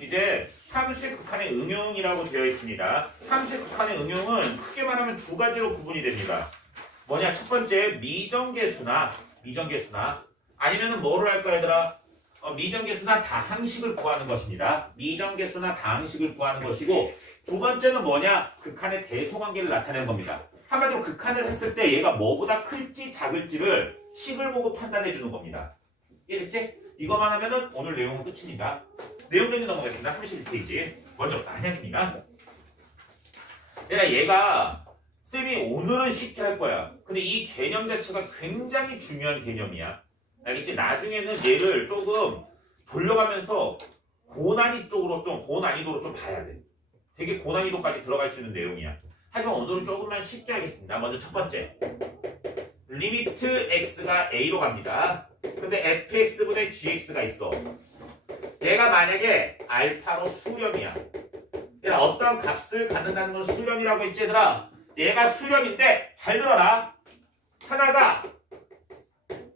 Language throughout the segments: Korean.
이제 함수의 극한의 응용이라고 되어 있습니다. 함수의 극한의 응용은 크게 말하면 두 가지로 구분이 됩니다. 뭐냐? 첫 번째 미정계수나 아니면은 뭐를 할까 얘들아? 미정계수나 다항식을 구하는 것입니다. 미정계수나 다항식을 구하는 것이고 두 번째는 뭐냐? 극한의 대소관계를 나타내는 겁니다. 한마디로 극한을 했을 때 얘가 뭐보다 클지 작을지를 식을 보고 판단해 주는 겁니다. 이해됐지? 이거만 하면은 오늘 내용은 끝입니다. 내용 정리 넘어가겠습니다. 31페이지. 먼저 만약입니다. 얘가 쌤이 오늘은 쉽게 할 거야. 근데 이 개념 자체가 굉장히 중요한 개념이야. 알겠지? 나중에는 얘를 조금 돌려가면서 고난이도로 좀 봐야 돼. 되게 고난이도까지 들어갈 수 있는 내용이야. 하지만 오늘은 조금만 쉽게 하겠습니다. 먼저 첫 번째. 리미트 x가 a로 갑니다. 근데 fx분의 gx가 있어. 얘가 만약에 알파로 수렴이야. 얘가 어떤 값을 갖는다는 건 수렴이라고 했지 얘들아. 얘가 수렴인데 잘 들어라. 하나가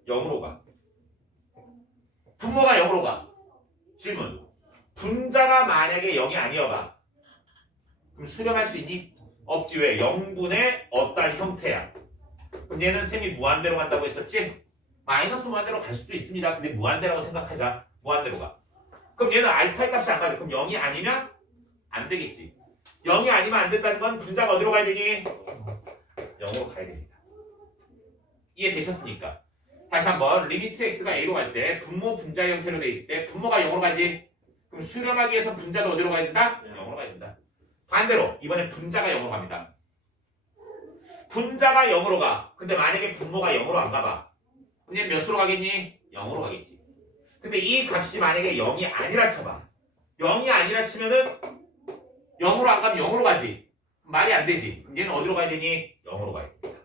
0으로 가. 분모가 0으로 가. 질문. 분자가 만약에 0이 아니어봐. 그럼 수렴할 수 있니? 없지. 왜? 0분의 어떠한 형태야. 그럼 얘는 쌤이 무한대로 간다고 했었지? 마이너스 무한대로 갈 수도 있습니다. 근데 무한대라고 생각하자. 무한대로 가. 그럼 얘는 알파의 값이 안 가죠. 그럼 0이 아니면 안 되겠지. 0이 아니면 안 된다는 건 분자가 어디로 가야 되니? 0으로 가야 됩니다. 이해되셨습니까? 다시 한번 리미트 x가 a로 갈 때 분모 분자 형태로 돼 있을 때 분모가 0으로 가지. 그럼 수렴하기 위해서 분자도 어디로 가야 된다? 0으로 가야 된다. 반대로 이번엔 분자가 0으로 갑니다. 분자가 0으로 가. 근데 만약에 분모가 0으로 안 가봐. 그럼 얘는 몇으로 가겠니? 0으로 가겠지. 근데 이 값이 만약에 0이 아니라 쳐봐. 0이 아니라 치면은 0으로 안 가면 0으로 가지. 말이 안 되지. 그럼 얘는 어디로 가야 되니? 0으로 가야 됩니다.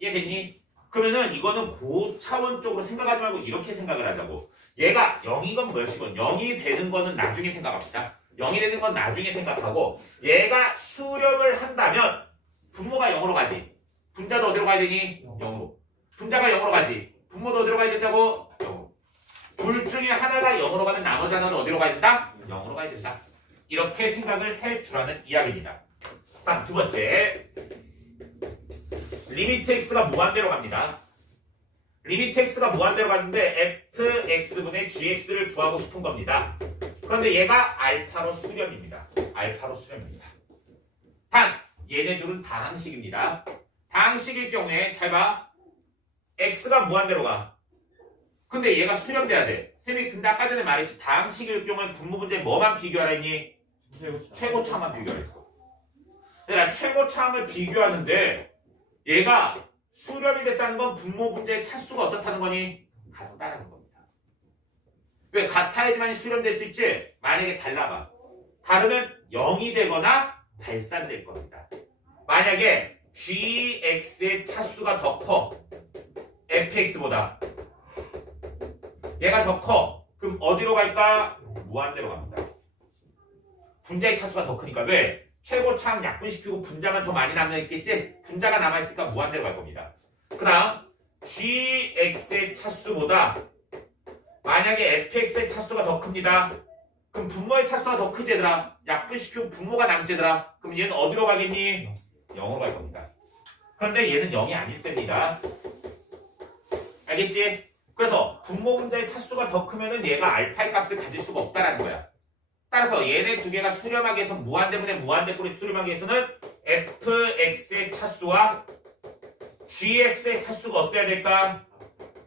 이해됐니? 그러면은 이거는 고차원적으로 생각하지 말고 이렇게 생각을 하자고. 얘가 0이건 몇이건 0이 되는 거는 나중에 생각합시다. 0이 되는 건 나중에 생각하고 얘가 수렴을 한다면 분모가 0으로 가지. 분자도 어디로 가야 되니? 0으로. 분자가 0으로 가지. 분모도 어디로 가야 된다고? 0으로. 둘 중에 하나가 0으로 가면 나머지 하나는 어디로 가야 된다? 0으로 가야 된다. 이렇게 생각을 해주라는 이야기입니다. 다음 두 번째. 리미트 x가 무한대로 갑니다. 리미트 x가 무한대로 갔는데 fx분의 gx를 구하고 싶은 겁니다. 그런데 얘가 알파로 수렴입니다. 알파로 수렴입니다. 단 얘네들은 다항식입니다. 다항식일 경우에 잘 봐. x가 무한대로 가. 근데 얘가 수렴돼야 돼. 쌤이 근데 아까 전에 말했지. 다항식일 경우에 분모 문제에 뭐만 비교하라 했니? 최고차만 비교하라 했어. 내가 최고차항을 비교하는데 얘가 수렴이 됐다는 건 분모 분자의 차수가 어떻다는 거니? 같다라는 겁니다. 왜? 같아야지만 수렴될 수 있지? 만약에 달라봐. 다르면 0이 되거나 발산될 겁니다. 만약에 gx의 차수가 더 커. fx보다. 얘가 더 커. 그럼 어디로 갈까? 무한대로 갑니다. 분자의 차수가 더 크니까. 왜? 최고차항 약분시키고 분자만 더 많이 남아있겠지? 분자가 남아있으니까 무한대로 갈 겁니다. 그 다음 gx의 차수보다 만약에 fx의 차수가 더 큽니다. 그럼 분모의 차수가 더 크지 얘들아. 약분시키고 분모가 남지 얘들아. 그럼 얘는 어디로 가겠니? 0으로 갈 겁니다. 그런데 얘는 0이 아닐 때입니다. 알겠지? 그래서 분모 분자의 차수가 더 크면은 얘가 알파의 값을 가질 수가 없다라는 거야. 따라서 얘네 두 개가 수렴하기 위해서 무한대분의 무한대분의 수렴하기 위해서는 fx의 차수와 gx의 차수가 어때야 될까?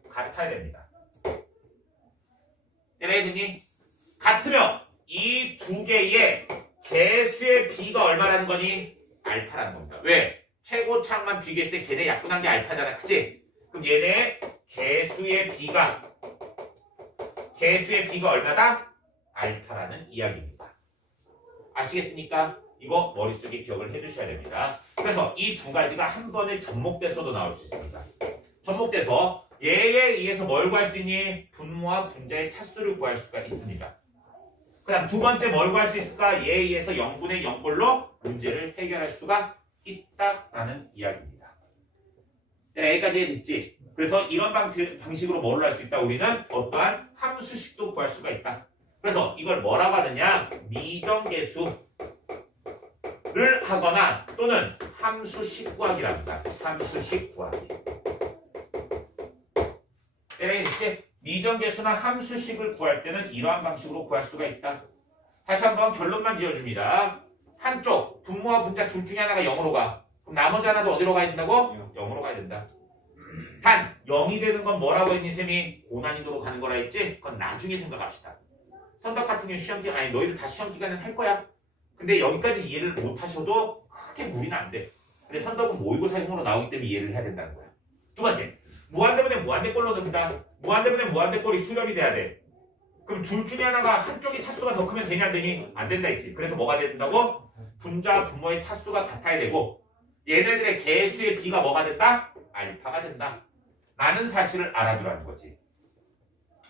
같아야 됩니다. 이해했니? 같으면 이 두 개의 개수의 비가 얼마라는 거니? 알파라는 겁니다. 왜? 최고차항만 비교했을 때 걔네 약분한 게 알파잖아. 그치? 그럼 얘네 개수의 비가 얼마다? 알파라는 이야기입니다. 아시겠습니까? 이거 머릿속에 기억을 해주셔야 됩니다. 그래서 이 두 가지가 한 번에 접목돼서도 나올 수 있습니다. 접목돼서 얘에 의해서 뭘 구할 수 있니? 분모와 분자의 차수를 구할 수가 있습니다. 그 다음 두 번째 뭘 구할 수 있을까? 얘에 의해서 0분의 0꼴로 문제를 해결할 수가 있다라는 이야기입니다. 여기까지 됐지? 그래서 이런 방식으로 뭘 할 수 있다? 우리는 어떠한 함수식도 구할 수가 있다. 그래서 이걸 뭐라고 하느냐? 미정계수를 하거나 또는 함수식 구하기라 합니다. 함수식 구하기. 때려있지? 미정계수나 함수식을 구할 때는 이러한 방식으로 구할 수가 있다. 다시 한번 결론만 지어줍니다. 한쪽 분모와 분자 둘 중에 하나가 0으로 가. 그럼 나머지 하나도 어디로 가야 된다고? 0으로 가야 된다. 단 0이 되는 건 뭐라고 했니 쌤이? 고난이도로 가는 거라 했지? 그건 나중에 생각합시다. 선덕 같은 경우 시험기 아니 너희들 다 시험 기간은 할 거야. 근데 여기까지 이해를 못 하셔도 크게 무리는 안 돼. 근데 선덕은 모의고사형으로 나오기 때문에 이해를 해야 된다는 거야. 두 번째, 무한대분의 무한대꼴로 넣는다. 무한대분의 무한대꼴이 수렴이 돼야 돼. 그럼 둘 중에 하나가 한쪽이 차수가 더 크면 되냐 안 되니? 안 된다 했지. 그래서 뭐가 된다고? 분자와 분모의 차수가 같아야 되고 얘네들의 개수의 비가 뭐가 된다? 알파가 된다. 라는 사실을 알아두라는 거지.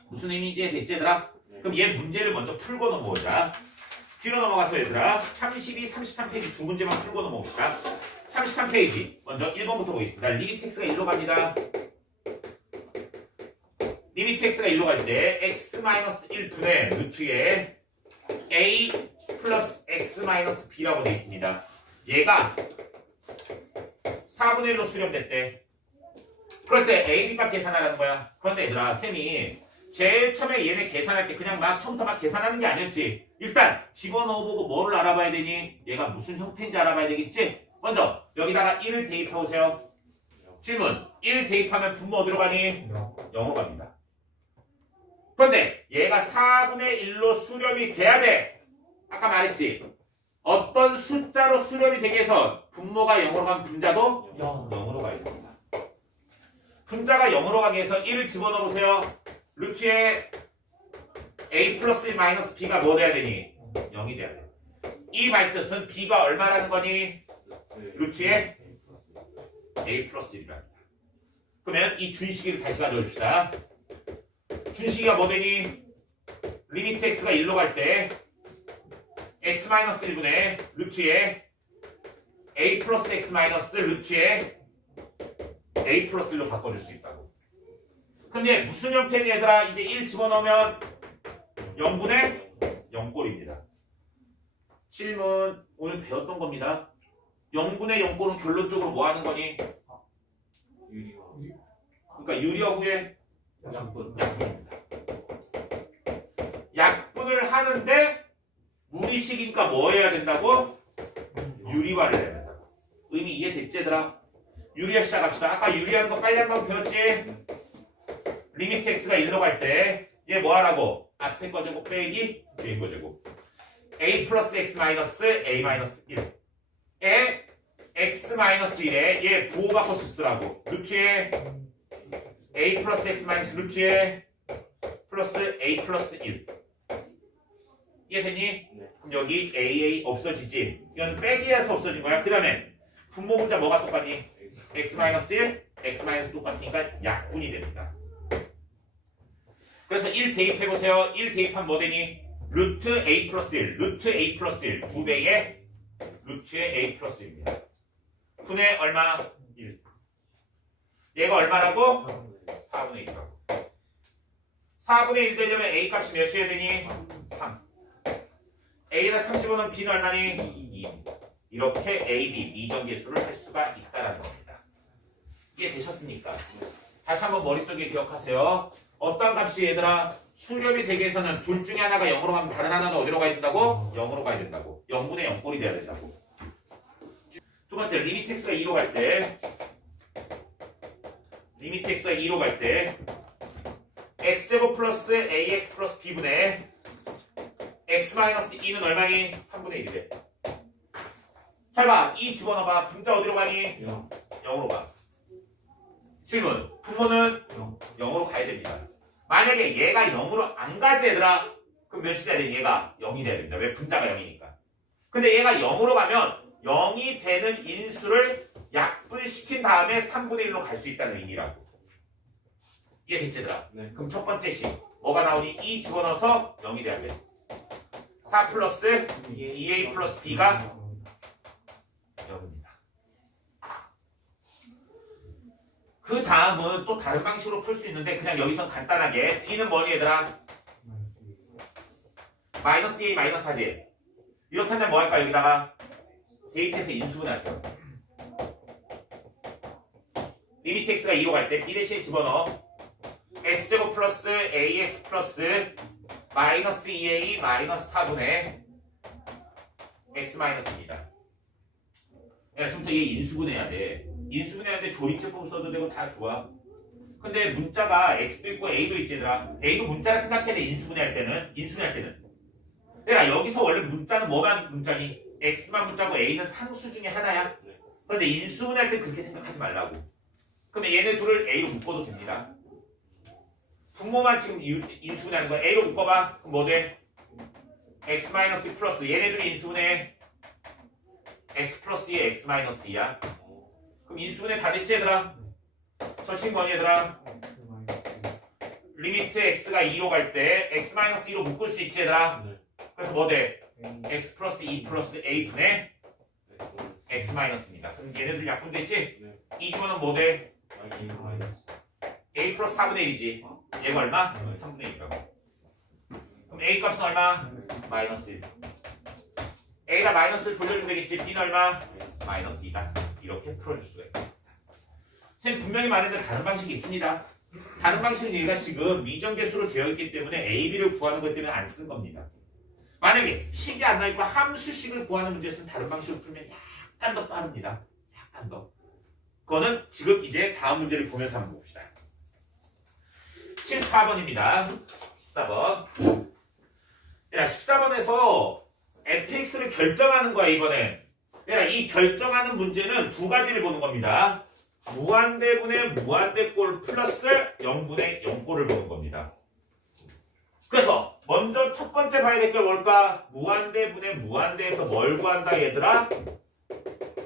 무슨 의미인지 됐지 얘들아? 그럼 얘 문제를 먼저 풀고 넘어오자. 뒤로 넘어가서 얘들아 32, 33페이지 두 문제만 풀고 넘어옵시다. 33페이지 먼저 1번부터 보겠습니다. 리미트 x가 1로 갑니다. 리미트 x가 1로 갈 때 x-1분의 루트에 a 플러스 x-b라고 되어 있습니다. 얘가 4분의 1로 수렴됐대. 그럴 때 a, b값 계산하라는 거야. 그런데 얘들아 쌤이 제일 처음에 얘네 계산할 때 그냥 막 처음부터 막 계산하는 게 아니었지. 일단 집어넣어보고 뭐를 알아봐야 되니? 얘가 무슨 형태인지 알아봐야 되겠지? 먼저 여기다가 1을 대입해보세요. 질문 1 대입하면 분모 어디로 가니? 0으로 갑니다. 그런데 얘가 4분의 1로 수렴이 돼야 돼. 아까 말했지. 어떤 숫자로 수렴이 되기 위해서 분모가 0으로 가면 분자도 0으로 가야 됩니다. 분자가 0으로 가기 위해서 1을 집어넣어보세요. 루트에 a 플러스 마이너스 b가 뭐 돼야 되니? 0이 돼야 돼. 이 말뜻은 b가 얼마라는 거니? 루트에 a 플러스 1이랍니다. 그러면 이 준식이를 다시 가져옵시다. 준식이가 뭐 되니? 리미트 x가 1로 갈 때 x-1분의 루트에 a 플러스 x 마이너스 루트에 a 플러스 1로 바꿔줄 수 있다고. 근데 무슨 형태니 얘들아? 이제 1 집어넣으면 0분의 0꼴입니다. 질문 오늘 배웠던 겁니다. 0분의 0꼴은 결론적으로 뭐 하는 거니? 그러니까 유리화 후에 약분입니다. 약분을 하는데 무리식이니까 뭐 해야 된다고? 유리화를 해야 된다고. 의미 이해됐지 얘들아? 유리화 시작합시다. 아까 유리하는 거 빨리 한번 배웠지? 리미트 x가 1로 갈 때 얘 뭐 하라고? 앞에 거 제곱 빼기 뒤에 거 제곱 a 플러스 x 마이너스 a 마이너스 1에 x 마이너스 1에 얘 부호 바꿔서 쓰라고. 루트에 a 플러스 x 마이너스 루트에 플러스 a 플러스 1 이해되니? 그럼 여기 a 없어지지. 이건 빼기해서 없어진 거야. 그 다음에 분모 분자 뭐가 똑같니? x 마이너스 1 x 마이너스 똑같으니까 약분이 됩니다. 그래서 1 대입해보세요. 1 대입하면 뭐 되니? 루트 a 플러스 1, 루트 a 플러스 1, 2배의 루트의 a 플러스 1입니다. 분의 얼마? 1. 얘가 얼마라고? 4분의 1이라고. 4분의 1 되려면 a 값이 몇이어야 되니? 3. a가 3 집어넣으면 b는 얼마니? 2. 이렇게 a, b, 미정계수를 할 수가 있다는 겁니다. 이해되셨습니까? 다시 한번 머릿속에 기억하세요. 어떤 값이 얘들아 수렴이 되기 위해서는 둘 중에 하나가 0으로 가면 다른 하나는 어디로 가야 된다고? 0으로 가야 된다고. 0분의 0꼴이 돼야 된다고. 두 번째 리미트 x가 2로 갈 때 리미트 x가 2로 갈 때 x제곱 플러스 ax 플러스 b분의 x 마이너스 2는 얼마니? 3분의 1이 돼. 잘 봐. 2 집어넣어봐. 분자 어디로 가니? 0으로 가. 질문. 분모는 0으로 가야 됩니다. 만약에 얘가 0으로 안 가지 얘들아. 그럼 몇이 돼야 돼? 얘가 0이 돼야 됩니다. 왜? 분자가 0이니까. 근데 얘가 0으로 가면 0이 되는 인수를 약분시킨 다음에 3분의 1로 갈 수 있다는 의미라고. 이해됐지 얘들아? 네. 그럼 첫 번째 식. 뭐가 나오니? 2 집어넣어서 0이 돼야 돼. 4 플러스 2a 플러스 b가 0입니다. 그 다음은 또 다른 방식으로 풀 수 있는데 그냥 여기서 간단하게 b는 뭐니 얘들아? 마이너스 2a 마이너스 4지. 이렇게 한다면 뭐 할까? 여기다가 데이트에서 인수분해하세요. 리미트 x가 2로 갈 때 b 대신에 집어넣어. x제곱 플러스 ax 플러스 마이너스 2a 마이너스 4분의 x 마이너스입니다. 야, 지금부터 얘 인수분해해야 돼. 인수분해할 때 조립제법 써도 되고 다 좋아. 근데 문자가 x도 있고 a도 있지 얘들아. a도 문자를 생각해야 돼. 인수분해할 때는. 얘들아, 여기서 원래 문자는 뭐만 문자니? x만 문자고 a는 상수 중에 하나야. 그런데 인수분해할 때 그렇게 생각하지 말라고. 그러면 얘네 둘을 a로 묶어도 됩니다. 분모만 지금 인수분해하는 거야. a로 묶어봐. 그럼 뭐 돼? x 마이너스 플러스 얘네 둘이 인수분해 x 플러스 2에 x 마이너스 2야. 그럼 인수분해 다 됐지 얘들아? 저식 뭐니 얘들아? 리미트 x가 2로 갈 때 x 마이너스 2로 묶을 수 있지 얘들아? 그래서 뭐 돼? x 플러스 2 플러스 a 분의 x 마이너스입니다. 그럼 얘네들 약분됐지? 이 집어는 뭐 돼? a 플러스 4분의 1이지. 얘가 얼마? 3분의 1이라고. 그럼 a 값은 얼마? 마이너스 1. a가 마이너스를 돌려주면 되겠지. b는 얼마? 마이너스 2다. 이렇게 풀어줄 수가 있다. 선생님 분명히 말했는데 다른 방식이 있습니다. 다른 방식은 얘가 지금 미정계수로 되어 있기 때문에 a, b를 구하는 것 때문에 안 쓴 겁니다. 만약에 식이 안 나있고 함수식을 구하는 문제였으면 다른 방식으로 풀면 약간 더 빠릅니다. 약간 더. 그거는 지금 이제 다음 문제를 보면서 한번 봅시다. 14번입니다. 14번. 자, 14번에서 fx를 결정하는 거야, 이번엔. 이 결정하는 문제는 두 가지를 보는 겁니다. 무한대분의 무한대꼴 플러스 0분의 0꼴을 보는 겁니다. 그래서 먼저 첫 번째 봐야 될 게 뭘까? 무한대분의 무한대에서 뭘 구한다, 얘들아?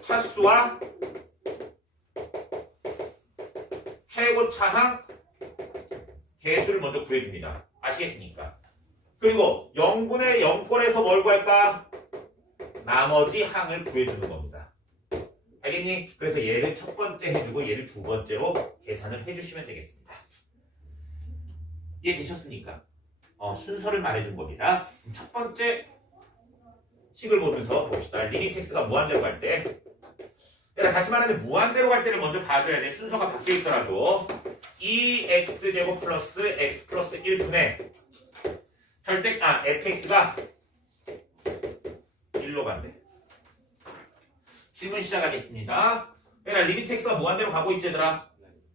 차수와 최고차항 개수를 먼저 구해줍니다. 아시겠습니까? 그리고 0분의 0꼴에서 뭘 구할까? 나머지 항을 구해주는 겁니다. 알겠니? 그래서 얘를 첫 번째 해주고 얘를 두 번째로 계산을 해주시면 되겠습니다. 이해되셨습니까? 순서를 말해준 겁니다. 첫 번째 식을 보면서 봅시다. 리미트 x가 무한대로 갈 때, 다시 말하면 무한대로 갈 때를 먼저 봐줘야 돼. 순서가 바뀌어 있더라도 2x제곱 플러스 x 플러스 1분의 fx가 1로 간대. 질문 시작하겠습니다. 리미트 x가 무한대로 가고 있지 얘들아?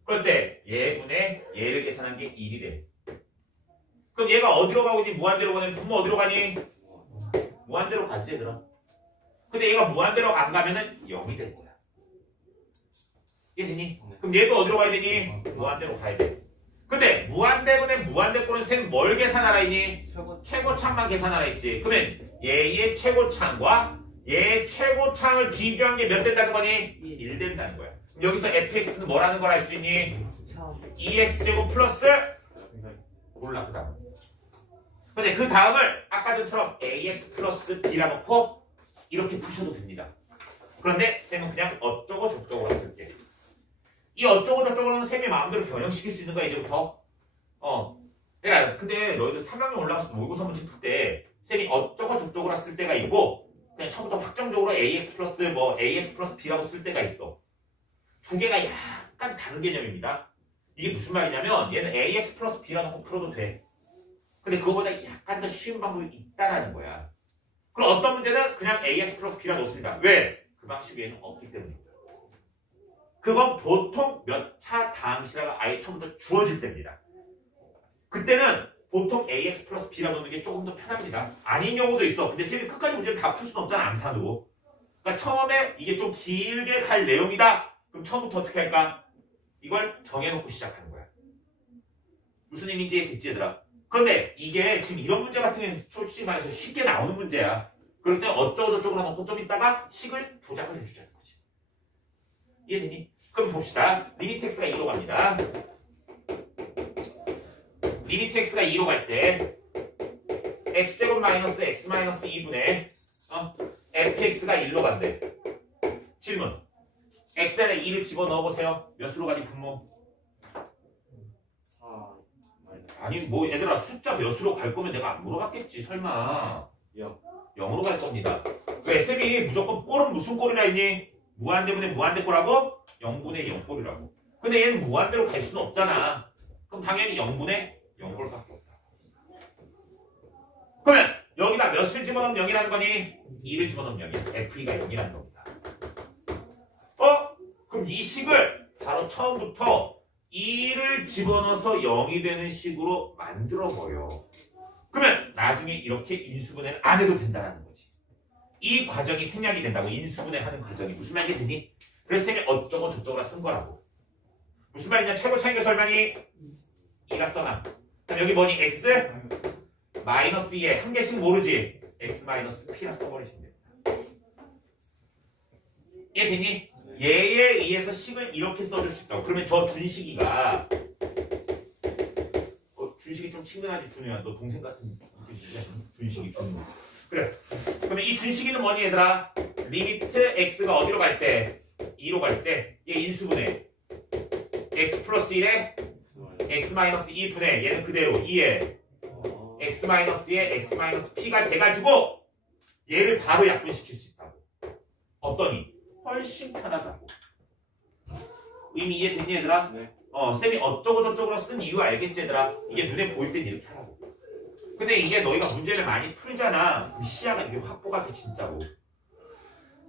그럴 때 얘분의 얘를 계산한 게 1이래. 그럼 얘가 어디로 가고 있니? 무한대로 가는 분모 어디로 가니? 무한대로 가지 얘들아. 근데 얘가 무한대로 안 가면은 0이 될 거야. 이해되니? 그럼 얘도 어디로 가야 되니? 무한대로 가야 돼. 근데 무한대분의 무한대꼴은 쌤 뭘 계산하라 했니? 최고차항만 계산하라 했지. 그러면 얘의 최고차항과 얘의 최고차항을 비교한 게 몇 된다는 거니? 1 된다는 거야. 그럼 여기서 fx는 뭐라는 걸 알 수 있니? 2x제곱 플러스 몰라 그 다음. 근데 그 다음을 아까 전처럼 ax 플러스 b라 놓고 이렇게 푸셔도 됩니다. 그런데 쌤은 그냥 어쩌고 저쩌고로 쓸게. 이 어쩌고 저쩌고는 쌤이 마음대로 변형시킬 수 있는 거야 이제부터. 근데 너희들 3학년 올라가서 모의고사 문제 풀 때 쌤이 어쩌고 저쩌고라 쓸 때가 있고 그냥 처음부터 확정적으로 ax 플러스 b라고 쓸 때가 있어. 두 개가 약간 다른 개념입니다. 이게 무슨 말이냐면 얘는 ax 플러스 b라 놓고 풀어도 돼. 근데 그거보다 약간 더 쉬운 방법이 있다라는 거야. 그럼 어떤 문제는 그냥 ax 플러스 b라 놓습니다. 왜? 그 방식 외에는 없기 때문입니다. 그건 보통 몇 차 다항시라가 아예 처음부터 주어질 때입니다. 그때는 보통 ax 플러스 b라 놓는 게 조금 더 편합니다. 아닌 경우도 있어. 근데 쌤이 끝까지 문제를 다 풀 수는 없잖아, 암산으로. 그러니까 처음에 이게 좀 길게 갈 내용이다. 그럼 처음부터 어떻게 할까? 이걸 정해놓고 시작하는 거야. 무슨 의미인지 됐지 얘들아? 그런데 이게 지금 이런 문제 같은 경우는 솔직히 말해서 쉽게 나오는 문제야. 그럴 때 어쩌고 저쩌고 놓고 좀 있다가 식을 조작을 해주자는 거지. 이해되니? 그럼 봅시다. 리미트 x가 2로 갑니다. 리미트 x가 2로 갈 때 x제곱 마이너스 x 마이너스 2분의 fx가 1로 간대. 질문. x에다 2를 집어넣어보세요. 몇 수로 가니 분모? 아니 뭐 얘들아 숫자 몇으로 갈 거면 내가 안 물어봤겠지 설마. 0으로 갈 겁니다. 왜 쌤이 무조건 꼴은 무슨 꼴이라 했니? 무한대분의 무한대꼴하고 0분의 0꼴이라고. 근데 얘는 무한대로 갈 수는 없잖아. 그럼 당연히 0분의 0꼴밖에 없다. 그러면 여기다 몇을 집어넣으면 0이라는 거니? 2를 집어넣으면 0이야. FE가 0이라는 겁니다. 그럼 이 식을 바로 처음부터 2를 집어넣어서 0이 되는 식으로 만들어버려. 그러면 나중에 이렇게 인수분해를 안 해도 된다는 거지. 이 과정이 생략이 된다고. 인수분해하는 과정이. 무슨 말인지 듣니? 그래서 쌤이 어쩌고 저쩌고라 쓴 거라고. 무슨 말이냐? 최고 차이가 설명이 2라 써놔. 그럼 여기 뭐니? x 마이너스 2에 한 개씩 모르지? x 마이너스 p라 써버리시면 됩니다. 이해됐니? 얘에 의해서 식을 이렇게 써줄 수 있다고. 그러면 저 준식이가 준식이 좀 친근하지 준우야. 너 동생 같은 느낌인데 준식이 준우. 그래. 그러면 이 준식이는 뭐니 얘들아? 리미트 x가 어디로 갈 때? 2로 갈 때 얘 인수분해 x 플러스 1에 x 마이너스 2분의 얘는 그대로 2에 x 마이너스에 x 마이너스 p가 돼가지고 얘를 바로 약분시킬 수 있다고. 어떠니? 훨씬 편하다고. 의미 이해됐니 얘들아? 네. 쌤이 어쩌고 저쩌고로 쓴 이유 알겠지 얘들아? 이게 눈에 보일 땐 이렇게 하라고. 근데 이게 너희가 문제를 많이 풀잖아. 그럼 시야가 이게 확보가 돼 진짜로.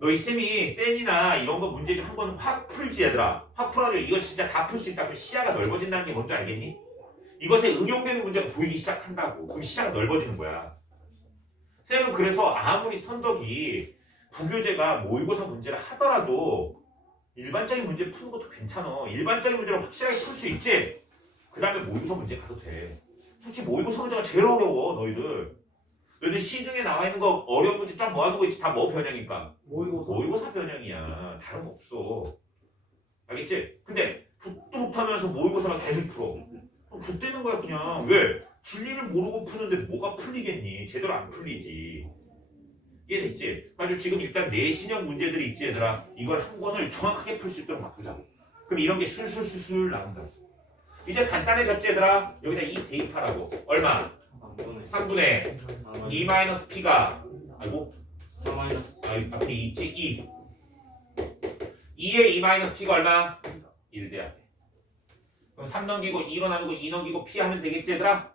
너희 쌤이 센이나 이런 거 문제 좀 한 번은 확 풀지 얘들아. 확 풀어도 이거 진짜 다 풀 수 있다. 그럼 시야가 넓어진다는 게 뭔지 알겠니? 이것에 응용되는 문제가 보이기 시작한다고. 그럼 시야가 넓어지는 거야. 쌤은 그래서 아무리 선덕이 부교재가 모의고사 문제를 하더라도 일반적인 문제 푸는 것도 괜찮아. 일반적인 문제를 확실하게 풀 수 있지. 그 다음에 모의고사 문제 가도 돼. 솔직히 모의고사 문제가 제일 어려워 너희들. 너희들 시중에 나와 있는 거 어려운 문제 쫙 모아두고 있지. 다 뭐 변형일까? 모의고사 변형이야. 다른 거 없어. 알겠지? 근데 족도 못하면서 모의고사만 계속 풀어. 그럼 족되는 거야 그냥. 왜? 진리를 모르고 푸는데 뭐가 풀리겠니? 제대로 안 풀리지. 이해됐지? 그래서 지금 일단 내신형 문제들이 있지 얘들아. 이걸 한 권을 정확하게 풀 수 있도록 바꾸자고. 그럼 이런 게 술술술술 나온다. 이제 간단해졌지 얘들아. 여기다 2 대입하라고. 얼마? 3분의 2-p가 아이고 앞에 있지? 2 2에 2-p가 얼마? 1 돼야 돼. 그럼 3 넘기고 2로 나누고 2 넘기고 p 하면 되겠지 얘들아?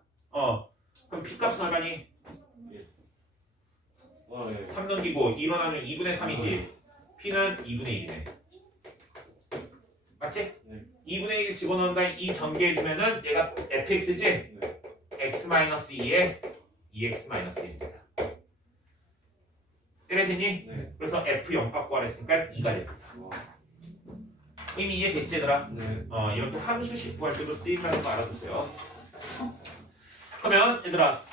그럼 p 값은 얼마니? 3 넘기고 2로 나누면 2분의 3이지. p는 2분의 1이네. 맞지? 네. 2분의 1 집어넣은 다음에 2 전개해주면은 얘가 fx지? 네. x-2에 2x-1입니다. 이해됐니? 네. 그래서 f0 값 구하랬으니까 2가 됩니다. 이미 이해됐지 얘들아? 네. 이렇게 함수식 구할 때도 쓰인다는 거 알아두세요. 그러면 얘들아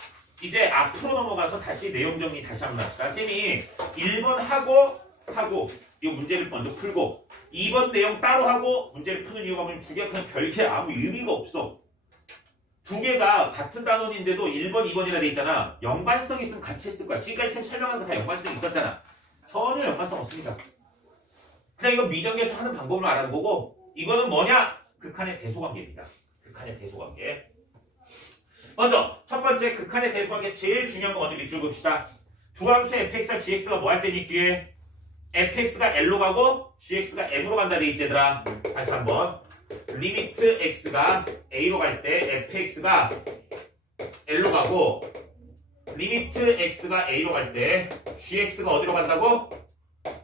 이제 앞으로 넘어가서 다시 내용 정리 다시 한번 합시다. 쌤이 1번 하고 이 문제를 먼저 풀고 2번 내용 따로 하고 문제를 푸는 이유가 뭐냐면 두 개가 그냥 별개 아무 의미가 없어. 두 개가 같은 단원인데도 1번, 2번이라 돼 있잖아. 연관성 있으면 같이 했을 거야. 지금까지 쌤 설명한 거 다 연관성 있었잖아. 전혀 연관성 없습니다. 그냥 이거 미정계에서 하는 방법을 말하는 거고 이거는 뭐냐? 극한의 대소관계입니다. 극한의 대소관계. 먼저 첫 번째 극한의 대소관계에서 제일 중요한 거 먼저 밑줄 봅시다. 두 함수의 fx와 gx가 뭐 할 때니 뒤에 fx가 l로 가고 gx가 m으로 간다 돼 있지 얘들아. 다시 한번 리미트 x가 a로 갈 때 fx가 l로 가고 리미트 x가 a로 갈 때 gx가 어디로 간다고?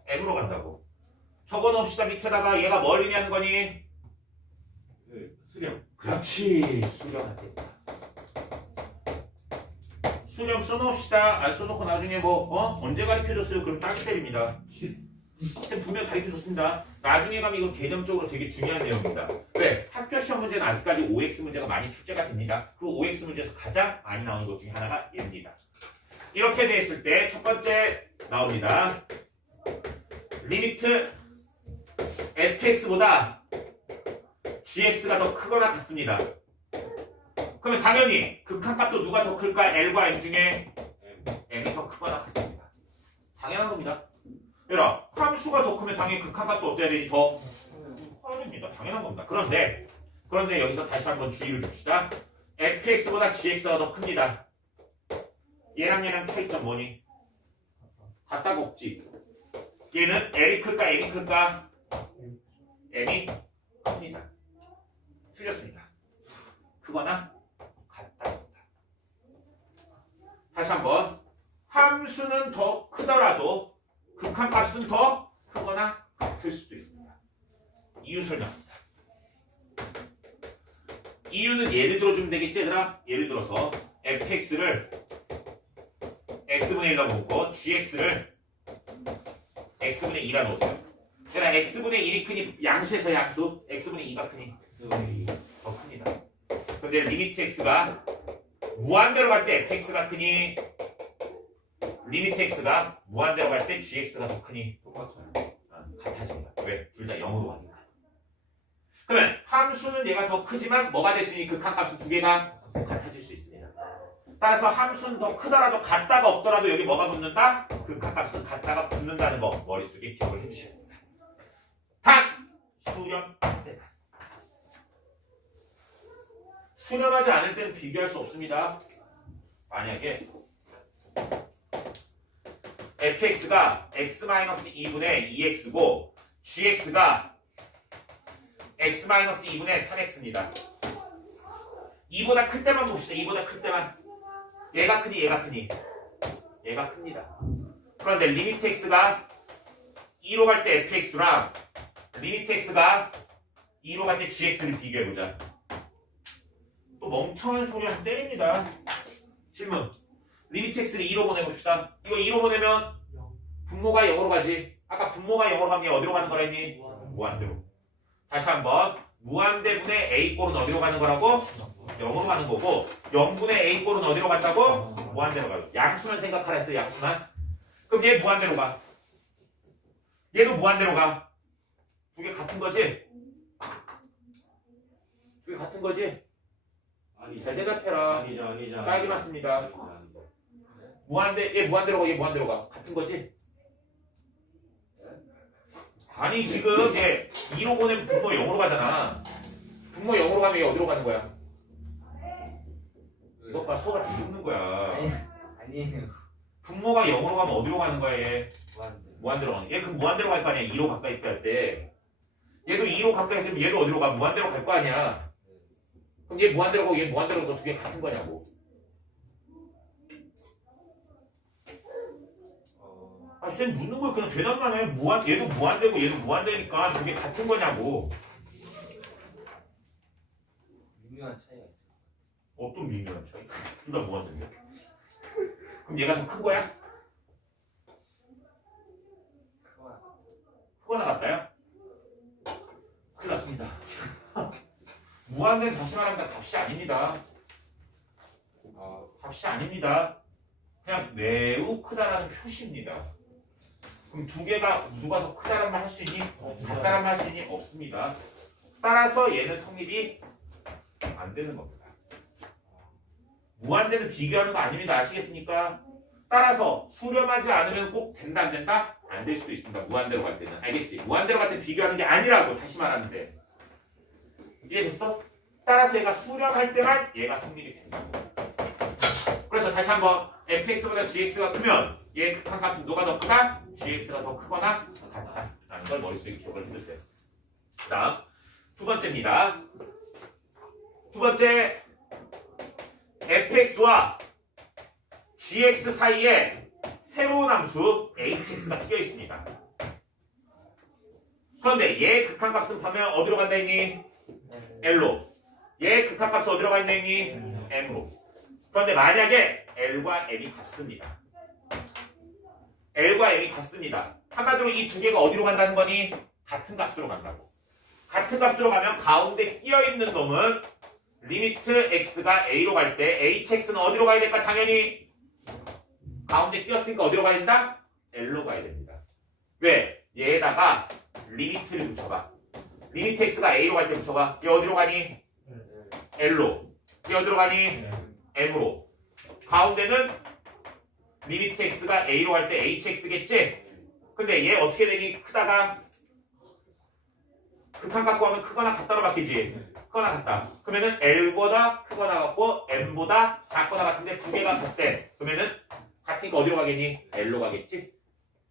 m으로 간다고. 적어놓읍시다. 밑에다가 얘가 뭘 의미하는 거니? 수렴. 그렇지. 수렴할 때. 수렴 써놓읍시다. 안 써놓고 나중에 언제 가르쳐줬어요? 그럼 딱 때립니다. 쌤 분명히 가르쳐줬습니다. 나중에 가면 이거 개념적으로 되게 중요한 내용입니다. 왜? 학교 시험 문제는 아직까지 OX 문제가 많이 출제가 됩니다. 그 OX 문제에서 가장 많이 나오는 것 중에 하나가 얘입니다. 이렇게 돼 있을 때 첫 번째 나옵니다. 리미트 fx보다 gx가 더 크거나 같습니다. 그러면 당연히 극한값도 누가 더 클까? L과 M 중에 M이 더 크거나 같습니다. 당연한 겁니다. 얘들아, 함수가 더 크면 당연히 극한값도 어때야 되니? 더 커야 됩니다. 당연한 겁니다. 그런데 여기서 다시 한번 주의를 줍시다. f fx보다 gx가 더 큽니다. 얘랑 얘랑 차이점 뭐니? 같다가 없지. 얘는 L이 클까 M이 클까? M이 큽니다. 틀렸습니다. 크거나 같다 없다. 다시 한번 함수는 더 크더라도 극한값은 더 크거나 같을 수도 있습니다. 이유 설명합니다. 이유는 예를 들어주면 되겠지 얘들아? 예를 들어서 fx를 x분의 1로 놓고 gx를 x분의 2라 놓으세요. 얘들아 x분의 1이 크니 양수에서 양수 x분의 2가 크니 더 큽니다. 그런데 리미트 x가 무한대로 갈 때 fx가 크니 리미트 x가 무한대로 갈 때 gx가 더 크니 똑같아요. 같아집니다. 왜? 둘 다 0으로 가니까. 그러면 함수는 얘가 더 크지만 뭐가 됐으니 극한값은 두 개가 같아질 수 있습니다. 따라서 함수는 더 크더라도 같다가 없더라도 여기 뭐가 붙는다? 극한값은 같다가 붙는다는 거 머릿속에 기억을 해주셔야 됩니다. 단! 수렴되다. 수렴하지 않을 때는 비교할 수 없습니다. 만약에 fx가 x-2분의 2x고 gx가 x-2분의 3x입니다. 2보다 클 때만 봅시다. 2보다 클 때만. 얘가 크니 얘가 크니 얘가 큽니다. 그런데 리미트 x가 2로 갈 때 fx랑 리미트 x가 2로 갈 때 gx를 비교해보자. 또 멍청한 소리 하면 때립니다. 질문. 리미트 x를 2로 보내봅시다. 이거 2로 보내면 분모가 0으로 가지. 아까 분모가 0으로 가면 어디로 가는 거라 했니? 무한대로. 다시 한번 무한대분의 a꼴은 어디로 가는 거라고? 0으로 가는 거고 0분의 a꼴은 어디로 간다고? 무한대로 가고. 양수만 생각하라 했어요. 양수만. 그럼 얘 무한대로 가. 얘도 무한대로 가. 두 개 같은 거지? 두 개 같은 거지? 아니죠. 잘 대답해라. 아니죠. 딸기 맞습니다. 무한대, 얘 무한대로 가, 얘 무한대로 가. 같은 거지? 아니, 지금 얘 2로 보내면 분모 0으로 가잖아. 분모 0으로 가면 얘 어디로 가는 거야? 이것 봐, 수업을 다 듣는 거야. 아니에요. 분모가 0으로 가면 어디로 가는 거야, 얘? 무한대로 가는 거야. 얘 그럼 무한대로 갈 거 아니야, 2로 가까이 있다 할 때. 얘도 2로 가까이 되면 얘도 어디로 가? 무한대로 갈 거 아니야. 그럼 얘 무한대로 가고 얘 무한대로 가고 두 개 같은 거냐고. 아, 쌤 묻는 걸 그냥 대답만 해. 얘도 무한대고 얘도 무한대니까 두 개 같은 거냐고. 미묘한 차이가 있어요. 어떤 미묘한 차이? 둘 다 무한대인데. 그럼 얘가 더 큰 거야? 크거나 같다요? 큰일 났습니다. 무한대는 다시 말하면 값이 아닙니다. 값이 아닙니다. 그냥 매우 크다라는 표시입니다. 그럼 두 개가 누가 더 크다란 말 할 수 있니? 같다란 말 할 수 있니? 없습니다. 따라서 얘는 성립이 안 되는 겁니다. 무한대는 비교하는 거 아닙니다. 아시겠습니까? 따라서 수렴하지 않으면 꼭 된다 안 된다? 안 될 수도 있습니다. 무한대로 갈 때는. 알겠지? 무한대로 갈 때는 비교하는 게 아니라고 다시 말하는데. 이해됐어? 따라서 얘가 수렴할 때만 얘가 성립이 된다. 그래서 다시 한번 fx보다 gx가 크면 얘 극한값은 누가 더 크다? gx가 더 크거나 같다 라는 걸 머릿속에 기억을 해주세요. 그 다음 두 번째입니다. 두 번째 fx와 gx 사이에 새로운 함수 hx가 끼어 있습니다. 그런데 얘 극한값은 보면 어디로 간다 했니? L로. 얘 극한값은 어디로 간다 했니? M으로. 그런데 만약에 L과 M이 같습니다. L과 M이 같습니다. 한마디로 이 두 개가 어디로 간다는 거니? 같은 값으로 간다고. 같은 값으로 가면 가운데 끼어있는 놈은 리미트 x가 a로 갈 때 hx는 어디로 가야 될까? 당연히 가운데 끼었으니까 어디로 가야 된다? L로 가야 됩니다. 왜? 얘에다가 리미트를 붙여봐. 리미트 x가 a로 갈 때 붙여봐. 얘 어디로 가니? L로. 얘 어디로 가니? M으로. 가운데는 리미트 x가 a로 갈 때 hx겠지? 근데 얘 어떻게 되니? 크다가 극한 갖고 하면 크거나 같다로 바뀌지. 크거나 같다. 그러면은 L보다 크거나 같고 M보다 작거나 같은데 두 개가 같대. 그러면은 같으니까 어디로 가겠니? L로 가겠지.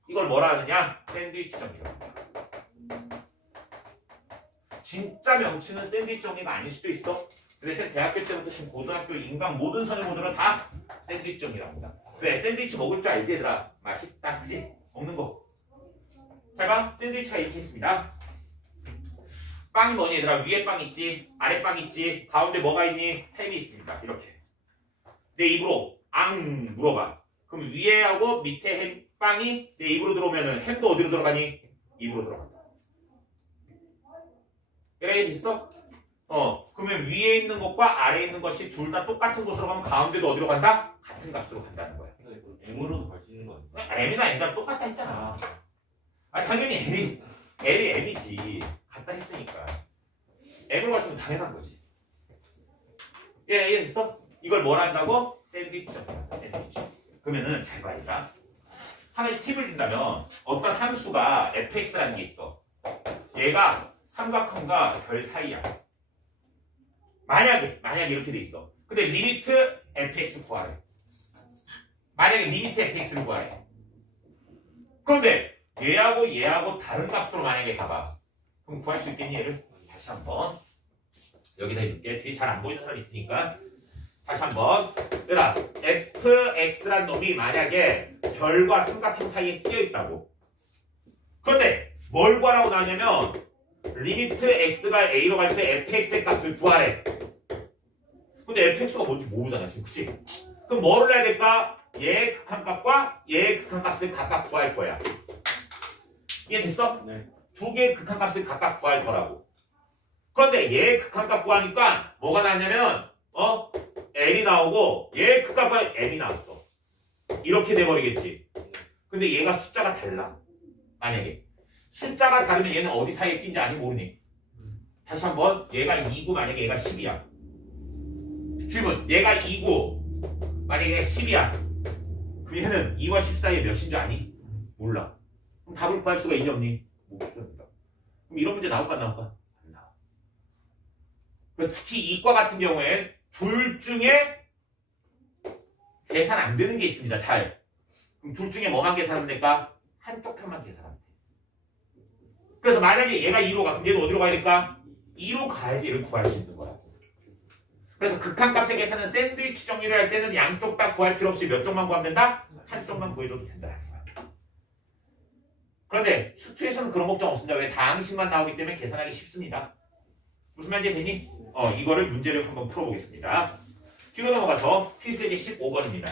이걸 뭐라 하느냐? 샌드위치 정리라고 합니다. 진짜 명칭은 샌드위치 정리가 아닐 수도 있어. 근데 대학교 때부터 지금 고등학교 인강 모든 선생님들은 다 샌드위치 정리라고 합니다. 왜? 샌드위치 먹을 줄 알지 얘들아? 맛있다 그지? 먹는 거. 잘 봐. 샌드위치가 이렇게 있습니다. 빵이 뭐니 얘들아? 위에 빵 있지? 아래 빵 있지? 가운데 뭐가 있니? 햄이 있습니다. 이렇게. 내 입으로 앙 물어봐. 그럼 위에하고 밑에 햄 빵이 내 입으로 들어오면은 햄도 어디로 들어가니? 입으로 들어간다. 그래 있어? 그러면 위에 있는 것과 아래에 있는 것이 둘 다 똑같은 곳으로 가면 가운데도 어디로 간다? 같은 값으로 간다는 거야. M으로도 갈 수 있는 거 아니야? M이나 N이랑 똑같다 했잖아. 당연히 L이 M이지. 같다 했으니까. M으로 갔으면 당연한 거지. 이해됐어? 이걸 뭘 한다고? 샌드위치. 샌드위치. 그러면은 잘 봐, 얘들아. 하나의 팁을 준다면 어떤 함수가 fx라는 게 있어. 얘가 삼각형과 별 사이야. 만약에 이렇게 돼 있어. 근데 리미트 fx 구하래. 만약에 리미트 fx를 구하래. 그런데 얘하고 다른 값으로 만약에 가봐. 그럼 구할 수 있겠니 얘를? 다시 한번 여기다 해줄게. 뒤에 잘 안 보이는 사람 있으니까 다시 한번. 얘들아 fx란 놈이 만약에 별과 삼각형 사이에 끼어 있다고. 그런데 뭘 구하라고 나왔냐면 리미트 x가 a로 갈 때 fx의 값을 구하래. 근데 fx가 뭔지 모르잖아 지금. 그치? 그럼 뭐를 해야 될까? 얘의 극한값과 얘의 극한값을 각각 구할 거야. 이해됐어? 네. 두 개의 극한값을 각각 구할 거라고. 그런데 얘의 극한값 구하니까 뭐가 나왔냐면 L이 나오고 얘의 극한값과 M이 나왔어. 이렇게 돼버리겠지. 근데 얘가 숫자가 달라. 만약에 숫자가 다르면 얘는 어디 사이에 낀지 아니 모르니? 다시 한번. 얘가 2고 만약에 얘가 10이야. 질문. 얘가 2고 만약에 얘가 10이야. 그럼 얘는 2와 10 사이에 몇인지 아니? 몰라. 그럼 답을 구할 수가 있니 없니? 못 구합니다. 그럼 이런 문제 나올까 안 나올까? 안 나와. 특히 이과 같은 경우엔 둘 중에 계산 안 되는 게 있습니다. 잘. 그럼 둘 중에 뭐만 계산하면 될까? 한쪽 편만 계산하면 돼. 그래서 만약에 얘가 2로 가. 그럼 얘는 어디로 가야 될까? 2로 가야지 얘를 구할 수 있는 거야. 그래서 극한값의 계산은 샌드위치 정리를 할 때는 양쪽 다 구할 필요 없이 몇 쪽만 구하면 된다? 한쪽만 구해줘도 된다. 그런데 수투에서는 그런 걱정 없습니다. 왜? 다항식만 나오기 때문에 계산하기 쉽습니다. 무슨 말인지 되니? 이거를 문제를 한번 풀어보겠습니다. 뒤로 넘어가서 필수예제 15번입니다.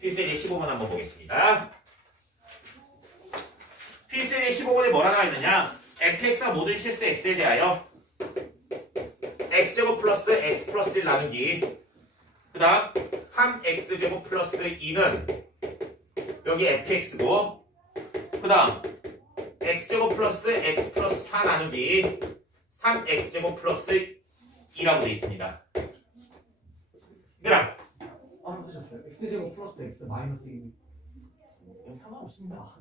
필수예제 15번 한번 보겠습니다. 필수예제 15번에 뭐라 나와 있느냐? fx가 모든 실수 x에 대하여 x제곱 플러스 x 플러스 1 나누기 그 다음 3x제곱 플러스 2는 여기 fx고 그 다음 x제곱 플러스 x 플러스 4 나누기 3x제곱 플러스 2라고 되어 있습니다. 얘들아 쓰셨어요. x제곱 플러스 x 마이너스 2. 상관없습니다.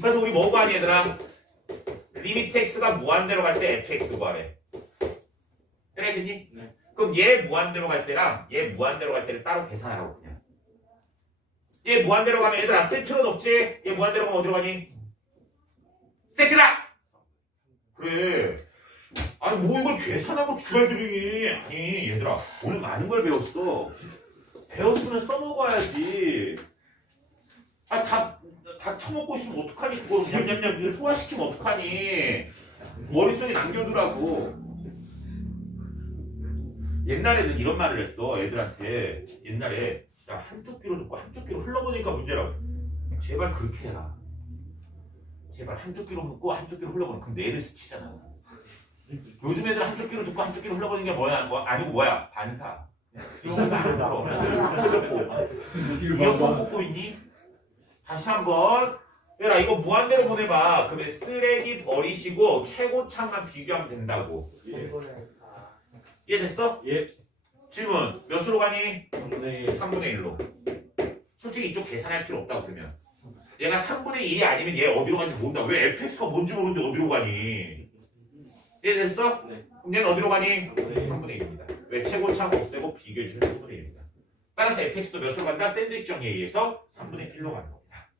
그래서 우리 뭐 구하니 얘들아? 리미트 x가 무한대로 갈 때 fx 구하래. 그래야겠니? 네. 그럼 얘 무한대로 갈 때랑 얘 무한대로 갈 때를 따로 계산하라고 그냥. 얘 무한대로 가면 얘들아 쓸 필요는 없지? 얘 무한대로 가면 어디로 가니? 세트라! 그래. 아니 뭐 이걸 계산하고 주발들이니. 아니 얘들아 오늘 많은 걸 배웠어. 배웠으면 써먹어야지. 다 처먹고 있으면 어떡하니? 그거 냠냠냠 소화시키면 어떡하니? 머릿속에 남겨두라고. 옛날에는 이런 말을 했어. 애들한테. 옛날에 야 한쪽 귀로 듣고 한쪽 귀로 흘러보니까 문제라고. 제발 그렇게 해라. 제발 한쪽 귀로 듣고 한쪽 귀로 흘러보는. 그럼 뇌를 스치잖아. 요즘 애들 한쪽 귀로 듣고 한쪽 귀로 흘러보는 게 뭐야? 아니고 뭐야? 반사. 이런 거안 들어. 이어폰 꽂고 있니? 다시 한번. 얘들아 이거 무한대로 보내봐. 그러면 쓰레기 버리시고 최고창만 비교하면 된다고. 이해됐어? 예. 질문 몇 수로 가니? 3분의 1. 3분의 1로. 솔직히 이쪽 계산할 필요 없다고 그러면. 얘가 3분의 2이 아니면 얘 어디로 가는지 모른다. 왜 fx가 뭔지 모르는데 어디로 가니? 이해됐어? 네. 그럼 얘는 어디로 가니? 네. 3분의 1입니다. 왜 최고차가 없애고 비교해주면 3분의 1입니다. 따라서 fx도 몇으로 간다? 샌드위치 정리에 의해서 3분의 1로 가는 겁니다.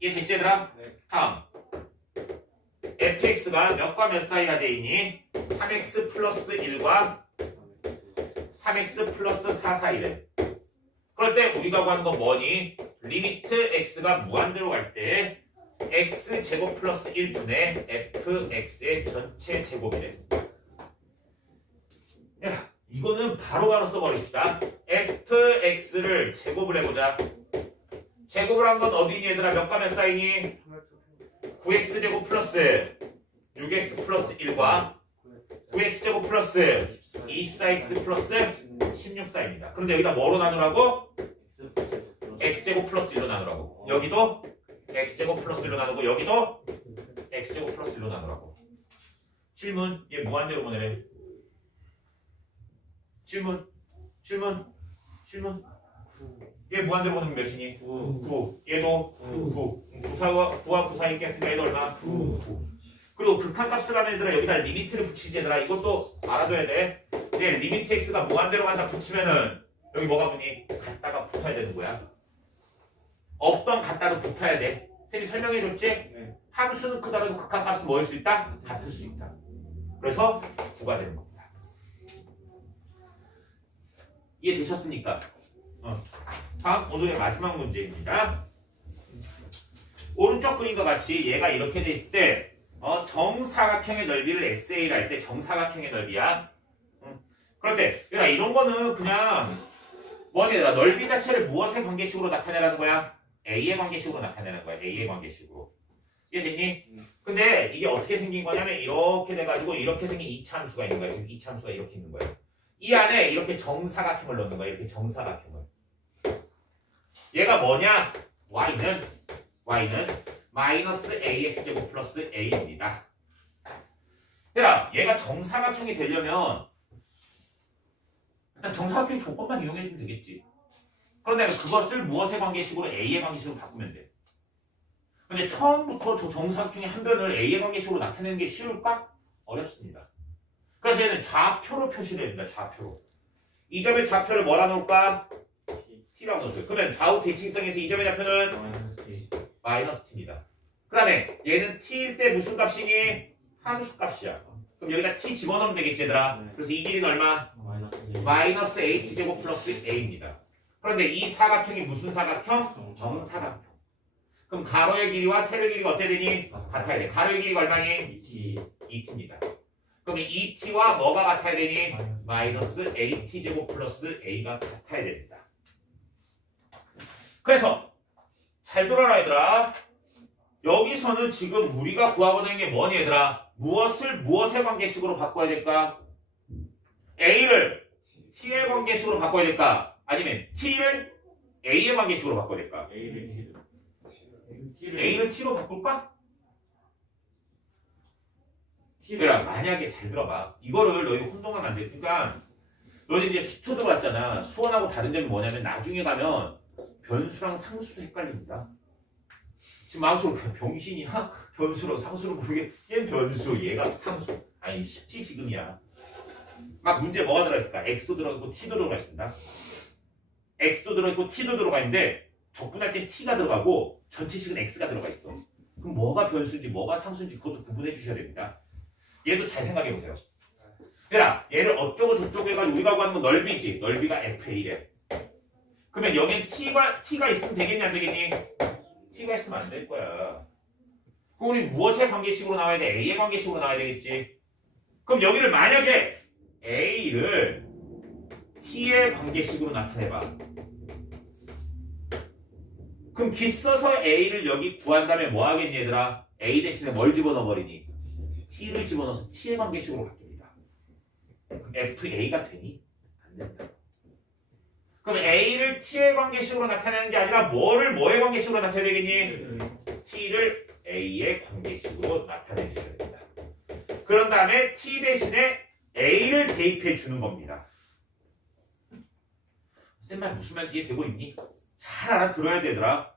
이해됐지 얘들아? 네. 다음 fx가 몇과 몇 사이가 돼 있니? 3x 플러스 1과 3x 플러스 4 사이래. 그럴 때 우리가 구한 건 뭐니? 리미트 x가 무한대로 갈 때 x제곱 플러스 1분의 fx의 전체 제곱이래. 야, 이거는 바로바로 써버립시다. fx를 제곱을 해보자. 제곱을 한 건 어디니 얘들아? 몇과 몇 사이니? 9x제곱 플러스 6x 플러스 1과 9x제곱 플러스 24x 플러스 16사입니다. 그런데 여기다 뭐로 나누라고? x제곱 플러스 1로 나누라고. 여기도 x제곱 플러스 1로 나누고 여기도 x제곱 플러스 1로 나누라고. 질문. 얘 무한대로 보내래. 질문. 얘 무한대로 보내면 몇이니? 9. 얘도 9. 9와 9 사이 있겠으니까 얘도 얼마? 9. 그리고 극한값을 하는 애들아 여기다 리미트를 붙이지 얘들아. 이것도 알아둬야 돼. 이제 리미트 x가 무한대로 간다 붙이면은 여기 뭐가 붙니? 같다가 붙어야 되는 거야. 없던 같다도 붙어야 돼. 쌤이 설명해줬지? 네. 함수는 크더라도 극한값은 뭐일 수 있다? 같을 수 있다. 그래서 9가 되는 겁니다. 이해되셨습니까? 다음 오늘의 마지막 문제입니다. 오른쪽 그림과 같이 얘가 이렇게 돼 있을 때 정사각형의 넓이를 SA를 할 때 정사각형의 넓이야. 그런데 얘들아 이런 거는 그냥 뭐냐 넓이 자체를 무엇의 관계식으로 나타내라는 거야? A의 관계식으로 나타내는 거야. A의 관계식으로. 이해됐니? 근데 이게 어떻게 생긴 거냐면 이렇게 돼가지고 이렇게 생긴 이차함수가 있는 거야. 지금 이차함수가 이렇게 있는 거야. 이 안에 이렇게 정사각형을 넣는 거야. 이렇게 정사각형을. 얘가 뭐냐? y는 마이너스 ax제곱 플러스 a입니다. 얘가 정사각형이 되려면 일단 정사각형 조건만 이용해주면 되겠지. 그런데 그것을 무엇의 관계식으로 A의 관계식으로 바꾸면 돼. 근데 처음부터 저 정사각형의 한 변을 A의 관계식으로 나타내는 게 쉬울까? 어렵습니다. 그래서 얘는 좌표로 표시를 해야 된다. 좌표로. 이 점의 좌표를 뭐라 놓을까? T라고 놓을게요. 그러면 좌우 대칭성에서 이 점의 좌표는 마이너스 T입니다. 그 다음에 얘는 T일 때 무슨 값이니? 함수 값이야. 그럼 여기다 T 집어넣으면 되겠지 얘들아. 그래서 이 길이는 얼마? 마이너스 AT제곱 플러스 A입니다. 그런데 이 사각형이 무슨 사각형? 정사각형. 그럼 가로의 길이와 세로의 길이가 어떻게 되니? 같아야 돼. 가로의 길이가 얼마니? 2T입니다. 그럼 이 2T와 뭐가 같아야 되니? 마이너스 AT제곱 플러스 A가 같아야 됩니다. 그래서 잘 들어라 얘들아. 여기서는 지금 우리가 구하고 있는 게 뭐니 얘들아? 무엇을 무엇의 관계식으로 바꿔야 될까? A를 T의 관계식으로 바꿔야 될까? 아니면 T를 A의 관계식으로 바꿔야 될까? A를 T로 바꿀까? 얘들아 만약에 잘 들어봐. 이거를 너희 혼동하면 안 돼. 그러니까 너희 이제 수투 들어왔잖아. 수원하고 다른 점이 뭐냐면 나중에 가면 변수랑 상수도 헷갈립니다. 지금 마음속으로 병신이야? 변수로 상수로 모르게 얘는 변수 얘가 상수. 아니 쉽지 지금이야. 막 문제 뭐가 들어있을까? X도 들어있고 T도 들어가 있습니다. X도 들어있고 T도 들어가 있는데 적분할 때 T가 들어가고 전체식은 X가 들어가 있어. 그럼 뭐가 변수인지 뭐가 상수인지 그것도 구분해 주셔야 됩니다. 얘도 잘 생각해 보세요. 얘들아 얘를 어쩌고 저쩌고 해가지고 우리가 구하는 건 넓이지. 넓이가 FA래. 그러면 여긴 T가 있으면 되겠니 안 되겠니? T가 있으면 안 될 거야. 그럼 우리 무엇의 관계식으로 나와야 돼? A의 관계식으로 나와야 되겠지. 그럼 여기를 만약에 A를 T의 관계식으로 나타내봐. 그럼 기써서 A를 여기 구한 다음에 뭐 하겠니 얘들아? A 대신에 뭘 집어넣어버리니? T를 집어넣어서 T의 관계식으로 바뀝니다. FA가 되니? 안 된다. 그럼 A를 T의 관계식으로 나타내는 게 아니라 뭐를 뭐의 관계식으로 나타내야 되겠니? T를 A의 관계식으로 나타내 주셔야 됩니다. 그런 다음에 T 대신에 A를 대입해 주는 겁니다. 쌤말 무슨 말인지 이해되고 있니? 잘 알아들어야 되더라.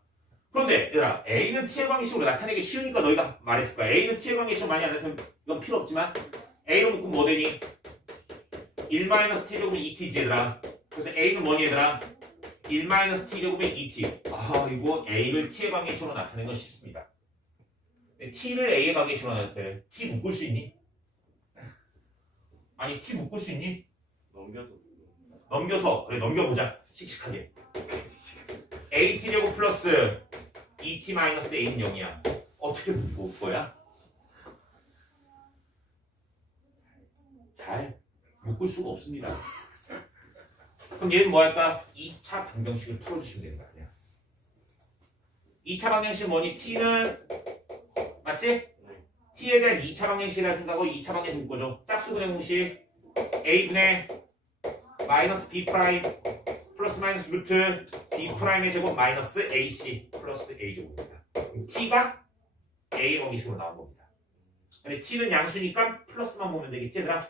그런데 얘들아 A는 T의 관계식으로 나타내기 쉬우니까 너희가 말했을 거야. A는 T의 관계식으로 많이 안 나타내면 이건 필요 없지만 A로 묶으면 뭐 되니? 1-T제곱은 2T지 얘들아. 그래서 A는 뭐니 얘들아? 1-T제곱은 2T. 아 이거 A를 T의 관계식으로 나타내는 건 쉽습니다. T를 A의 관계식으로 나타내. T 묶을 수 있니? 아니 T 묶을 수 있니? 넘겨서 그래 넘겨보자. 씩씩하게. AT제곱 플러스 2T 마이너스 A는 0이야. 어떻게 묶을 거야? 잘 묶을 수가 없습니다. 그럼 얘는 뭐 할까? 2차 방정식을 풀어주시면 되는 거 아니야. 2차 방정식은 뭐니? T는 맞지? T에 대한 2차 방정식이라 생각하고 2차 방정식 묶어줘. 짝수분의 공식 A분의 마이너스 B 프라임 플러스 마이너스 루트 B 프라임의 제곱 마이너스 AC 플러스 A 제곱입니다. T가 A의 관계식으로 나온 겁니다. 근데 T는 양수니까 플러스만 보면 되겠지 얘들아?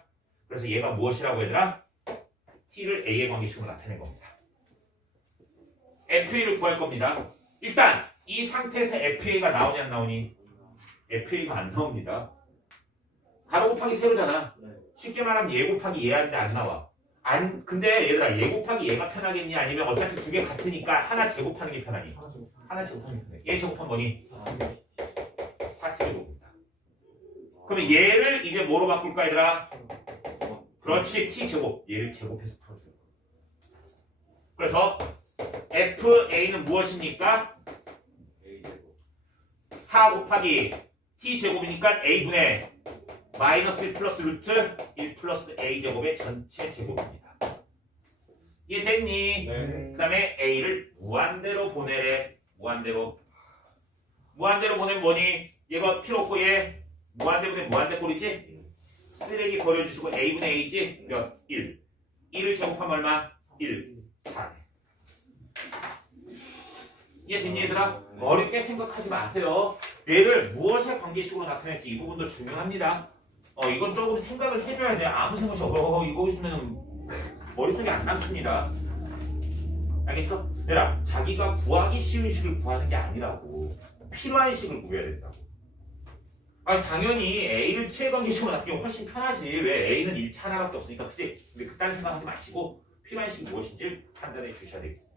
그래서 얘가 무엇이라고 얘들아? T를 A의 관계식으로 나타낸 겁니다. FA를 구할 겁니다. 일단 이 상태에서 FA가 나오니 안 나오니? FA가 안 나옵니다. 가로 곱하기 세로잖아. 쉽게 말하면 얘 곱하기 얘 하는데 안 나와. 근데 얘들아 얘 곱하기 얘가 편하겠니? 아니면 어차피 두 개 같으니까 하나 제곱하는 게 편하니? 하나 제곱하는 게 편해. 얘 제곱하면 뭐니? 4T제곱입니다. 그러면 얘를 이제 뭐로 바꿀까 얘들아? 그렇지 T제곱. 얘를 제곱해서 풀어줘요. 그래서 FA는 무엇입니까? 4 곱하기 T제곱이니까 A분의 마이너스 1 플러스 루트 1 플러스 A제곱의 전체 제곱입니다. 이해됐니? 네. 그 다음에 A를 무한대로 보내래. 무한대로 보내면 뭐니? 얘가 필요 없고 얘 무한대 보내 무한대 꼴이지? 쓰레기 버려주시고 A분의 A지? 몇? 1. 1을 제곱하면 얼마? 1. 4. 이해됐니 얘들아? 어렵게 생각하지 마세요. 얘를 무엇의 관계식으로 나타낼지 이 부분도 중요합니다. 이건 조금 생각을 해줘야 돼. 아무 생각 없이 이거 있으면 머릿속에 안 남습니다. 알겠어? 얘들아 자기가 구하기 쉬운 식을 구하는 게 아니라고. 필요한 식을 구해야 된다고. 아니 당연히 A를 T의 관계식으로 나타내는 게 훨씬 편하지. 왜? A는 1차 하나밖에 없으니까 그치? 근데 그딴 생각하지 마시고 필요한 식이 무엇인지 판단해 주셔야 되겠습니다.